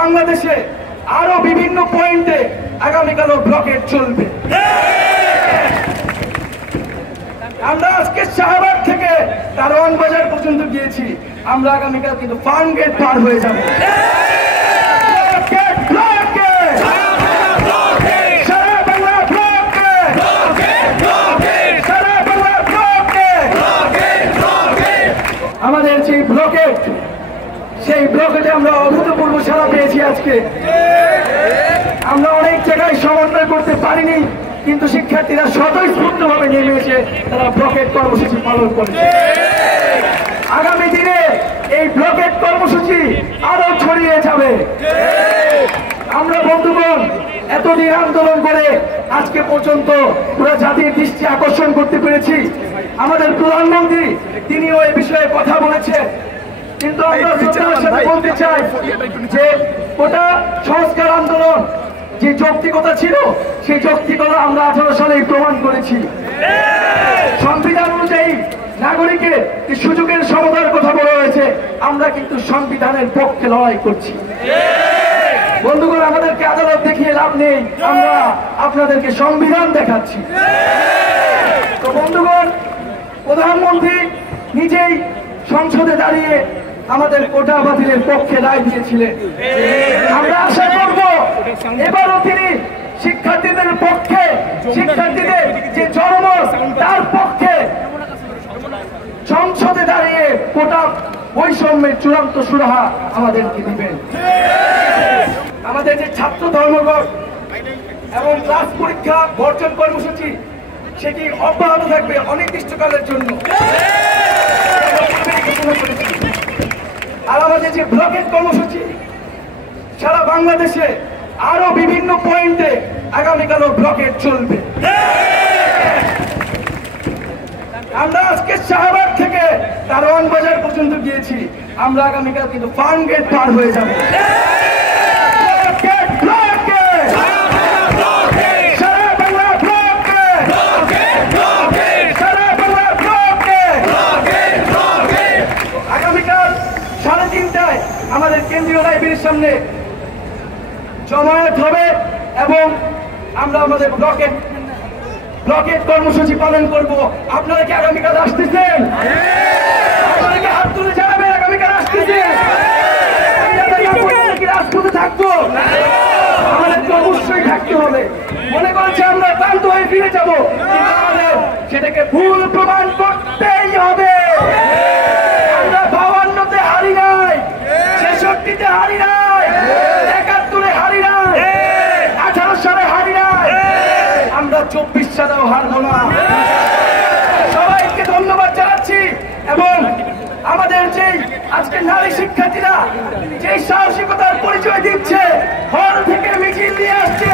বাংলাদেশে আরো বিভিন্ন পয়েন্টে আগামীকালও ব্লকেট চলবে। আমরা আজকে শাহবাগ থেকে কারওয়ান বাজার পর্যন্ত গিয়েছি, আমরা আগামীকাল কিন্তু ফার্ম গেট পার হয়ে যাব। আমাদের যে ব্লকেট, সেই ব্লকেটে আমরা অভূতপূর্ব সাড়া পেয়েছি। আজকে আমরা অনেক জায়গায় সমন্বয় করতে পারিনি, কিন্তু শিক্ষার্থীরা স্বতঃস্ফূর্তভাবে নেমে এসে তারা ব্লকেট কর্মসূচি পালন করেছে। আগামী দিনে এই ব্লকেট কর্মসূচি আরো ছড়িয়ে যাবে। আমরা বন্ধুগণ এতদিন আন্দোলন করে আজকে পর্যন্ত পুরো জাতির দৃষ্টি আকর্ষণ করতে পেরেছি। আমাদের প্রধানমন্ত্রী তিনিও এই বিষয়ে কথা বলেছেন, কিন্তু আমরা বলতে চাই যে ওটা সংস্কার আন্দোলন যে যৌক্তিকতা ছিল, সেই যৌক্তিকতা আমরা 18 সালেই প্রমাণ করেছি। সংবিধান অনুযায়ী নাগরিকের সুযোগের সমতার কথা বলা হয়েছে, আমরা কিন্তু সংবিধানের পক্ষে লড়াই করছি। বন্ধুগণ, আমাদেরকে আদালত দেখিয়ে লাভ নেই, আমরা আপনাদেরকে সংবিধান দেখাচ্ছি। তো বন্ধুগণ, প্রধানমন্ত্রী নিজেই সংসদে দাঁড়িয়ে আমাদের কোটা বাতিলের পক্ষে রায় দিয়েছিলেন। আমরা আশা করব এবারও তিনি শিক্ষার্থীদের পক্ষে, শিক্ষার্থীদের যে জনমত তার পক্ষে সংসদে দাঁড়িয়ে কোটা বৈষম্যের চূড়ান্ত সুরাহা আমাদেরকে দিবেন। আমাদের যে ছাত্র ধর্মঘট এবং ক্লাস পরীক্ষা বর্জন কর্মসূচি, সেটি অব্যাহত থাকবে অনির্দিষ্টকালের জন্য। আর আমাদের যে ব্লকেট কর্মসূচি, সারা বাংলাদেশে আরো বিভিন্ন পয়েন্টে আগামীকালও ব্লকেট চলবে। আমরা আজকে শাহবাগ থেকে কারওয়ান বাজার পর্যন্ত গিয়েছি, আমরা আগামীকাল কিন্তু ফার্ম গেট পার হয়ে যাব। আগামীকাল 3:30টায় আমাদের কেন্দ্রীয় লাইব্রেরির সামনে জমায়েত হবে এবং আমরা আমাদের ব্লকেট কর্মসূচি পালন করব। আপনারা কি আগামীকাল আসতেছেন? আপনারা কি হাত তুলে জানাবেন আগামীকাল আসতেছেন? রাজপথে থাকবো, আমাদেরকে অবশ্যই থাকতে হবে। মনে করছে আমরা ক্লান্ত হয়ে ফিরে যাবো, সেটাকে ভুল প্রমাণ করতেই হবে। আমরা 52-তে হারি নাই, 66-তে হারি নাই, 71-এ হারি নাই, 18 সালে হারি নাই, আমরা 24 সালেও হারবো না। সবাইকে ধন্যবাদ জানাচ্ছি এবং আমাদের যে আজকে নারী শিক্ষার্থীরা যে সাহসিকতার পরিচয় দিচ্ছে, হল থেকে মিছিল নিয়ে আসছে,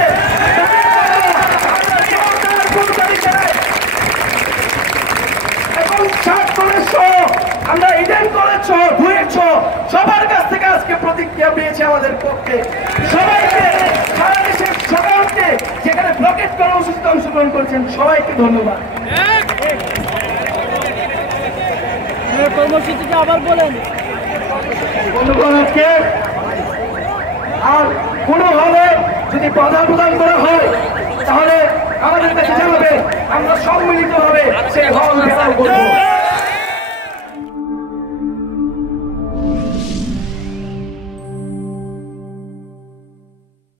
এবং শার্ট কলেজ সহ আমরা ইডেন কলেজ সহ বুয়েট সহ সবার কাছ থেকে আজকে প্রতিক্রিয়া পেয়েছে আমাদের পক্ষে। সবাইকে, সারা দেশের সবাইকে যেখানে ব্লকেট কর্মসূচিতে অংশগ্রহণ করেছেন সবাইকে ধন্যবাদ। কর্মসূচিটা আবার বলেন। বন্ধুগণকে আর কোনোভাবে যদি বাধা প্রদান করা হয় তাহলে আমাদের কাছে জানাবে, আমরা সম্মিলিতভাবে সেই হল ঘেরাও করবো।